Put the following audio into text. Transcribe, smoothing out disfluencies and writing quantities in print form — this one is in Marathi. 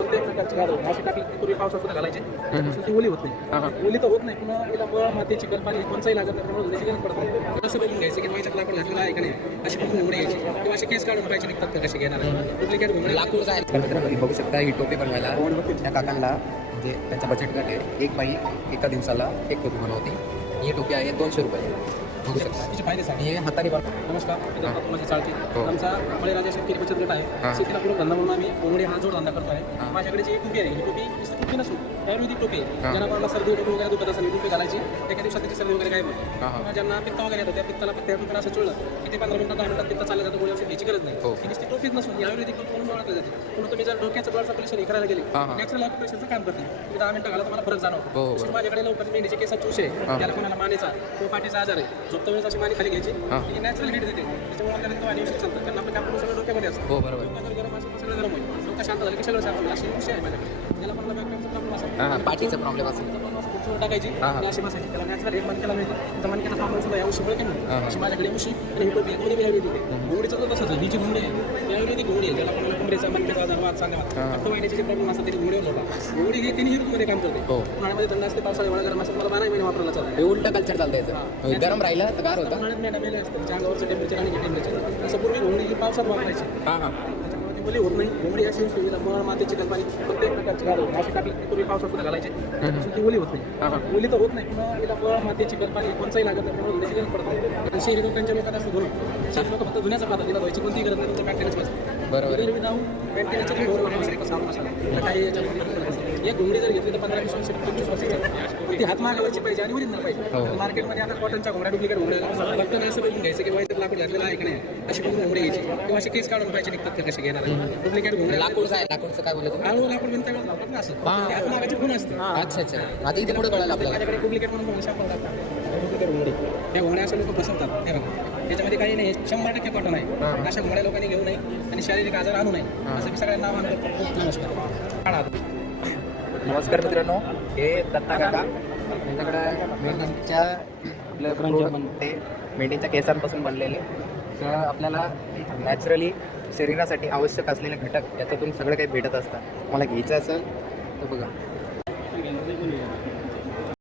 प्रत्येक प्रकारची गाड अशी टाकली पूर्वी पावसात सुद्धा घालायचे ती ओली होत नाही. ओली तर होत नाही, पुन्हा तिला मळ माती चिकन पाणी कोणताही लागत नाही, त्यामुळे त्याची गरज पडत नाही. असं बघून घ्यायचं की व्हायचं लाकूड घातलेलं आहे का नाही, अशी बघून घोडे घ्यायची किंवा असे केस काढून पाहिजे निघतात का कसे घेणार डुप्लिकेट घोडे लाकूड जायला मित्रांनो बघू शकता ही टोपी बनवायला त्या काकांना म्हणजे त्यांचा बजेट गट आहे. एक बाई एका दिवसाला एक टोपी बनवते. ही टोपी आहे 200 रुपये. बघू शकता तिचे फायदे सांग. हे हाताने बनव. नमस्कार, माझी चालते हो. आमचा बळीराजा शेतकरी बचत गट आहे. शेतीला पूरक धंदा म्हणून आम्ही कोंबडी हा जोड धंदा करतो आहे. माझ्याकडे जी टोपी आहे, ही टोपी नुसती टोपी नसून आयुर्वेदिक टोपी आहे. ज्यांना मला सर्दी वगैरे दुखत असेल टोपी घालायची, एका दिवसात त्याची सर्दी वगैरे गायब होते. ज्यांना पित्त वगैरे येतो त्या पित्ताला त्या टोपीला असं चुळलं की ते 15 मिनिटात 10 मिनिटात पित्त चाललं जातं, गोळी औषध घ्यायची गरज नाही. ही नुसती टोपीच नसून ही आयुर्वेदिक म्हणून ओळखली जाते. म्हणून तुम्ही जर डोक्याचं ब्लड सर्क्युलेशन हे करायला गेले नॅचरल ऑपरेशनचं काम करते. तुम्ही 10 मिनिटं घाला तुम्हाला फरक जाणवतो. माझ्याकडे लवकर मेंढीचे केसात चूसे ज्याला कोणाला मानेचा तो पाठीचा आजार आहे, झोपता वेळेस अशी माने खाली घ्यायची, ती नॅचरल हिट देते. त्याच्यामुळे आपल्याला तो आणि औषध चालतं. कारण आपलं काम सगळं डोक्यामध्ये असतं. हो बरोबर. डोकं गरम असेल तर सगळं गरम होईल, डोकं शांत झालं की सगळं शांत होईल. अशी विषय आहे माझ्याकडे. ज्याला मला बॅकपेनचा प्रॉब्लेम असेल, पाठीचा प्रॉब्लेम असेल टाकायची आणि अशी बसायची. त्याला नॅचरल एक मनक्याला मिळते, तर मनक्याचा प्रॉब्लेम सुद्धा या उशी बळके नाही. अशी माझ्याकडे उशी आणि ही टोपी आहे, दोन्ही आयुर्वेदिक आहे. घोडीचं तर तसंच आहे. ही जी घोडी आहे ती आयुर्वेदिक घोडी आहे. ज्याला कोणाला कमरेचा मनक्याचा आजार वाद सांगा तो महिन्याचे जे प्रॉब्लेम असतात तरी घोडीवर होता. घोडी ही तिन्ही ऋतूमध्ये काम करते. उन्हाळ्यामध्ये थंड असते, पावसाळ्यात गरम असते. मला 12 महिने वापरायला चालतं. हे उलट कल्चर चालतं याचं. गरम राहिलं तर गार होतं. उन्हाळ्यात मेंढा मेले असतात, अंगावरचं टेम्परेचर आणि टेम्परेचर. असं पूर्वी घोडी ही पावसात वापरायची. त्याच्यामुळे ती ओली होत नाही. घोडी अशी सुविधा मळ माती चिकन पाणी प्रत्येक प्रकारची गाड अशी टाकली पूर्वी पावसात सुद्धा घालायचे ती ओली होत नाही. ओली तर होत नाही, पुन्हा तिला मळ माती चिकन पाणी कोणताही लागत नाही, त्यामुळे त्याची गरज पडत नाही. शहरी लोकांच्या लोकांना असं धुणं शहरी लोक फक्त धुण्याचा पाहतात, तिला धुवायची कोणतीही गरज नाही. तुमचं मेंटेनन्स पाहिजे बरोबर. जाऊन मेंटेनन्सचं तुम्ही बरोबर वापरू शकता. साफ मसाला काही याच्यामध्ये एक घोंगडी जर घेतली तर 15-20 वर्ष 25 वर्षाची ती हात मागावरची पाहिजे आणि ओरिजिनल पाहिजे. मार्केटमध्ये आता कॉटनच्या घोंगड्या डुप्लिकेट घोंगड्या फक्त असं बघून घ्यायचं की व्हायचं लाकूड घातलेलं आहे की नाही, अशी बघून घोंगडी घ्यायची किंवा असे केस काढून पाहिजे निघतात का कसे घेणार डुप्लिकेट घोंगड्या. लाकूड आहे. लाकूडचं काय बोलत तुम्ही? आळू लाकूड भिंत लावतात ना असं, हात मागाची खूण असते. अच्छा अच्छा. आता इथे पुढे कळालं आपल्याला. माझ्याकडे डुप्लिकेट म्हणून घोंगडी सापडतात. डुप्लिकेट घोंगडी त्या घोंगड्या असं लोक बसवतात. हे बघा त्याच्यामध्ये काही नाही, 100% कॉटन आहे. अशा घोंगड्या लोकांनी घेऊ नये आणि शारीरिक आजार आणू नये असं मी सगळ्यांना आवाहन करतो. खूप नमस्कार. नमस्कार मित्रांनो, हे दत्ता काका त्यांच्याकडे मेंढीच्या मेंढीच्या केसांपासून बनलेले तर आपल्याला नॅचरली शरीरासाठी आवश्यक असलेले घटक याच्यातून सगळं काही भेटत असतं. मला घ्यायचं असेल तर बघा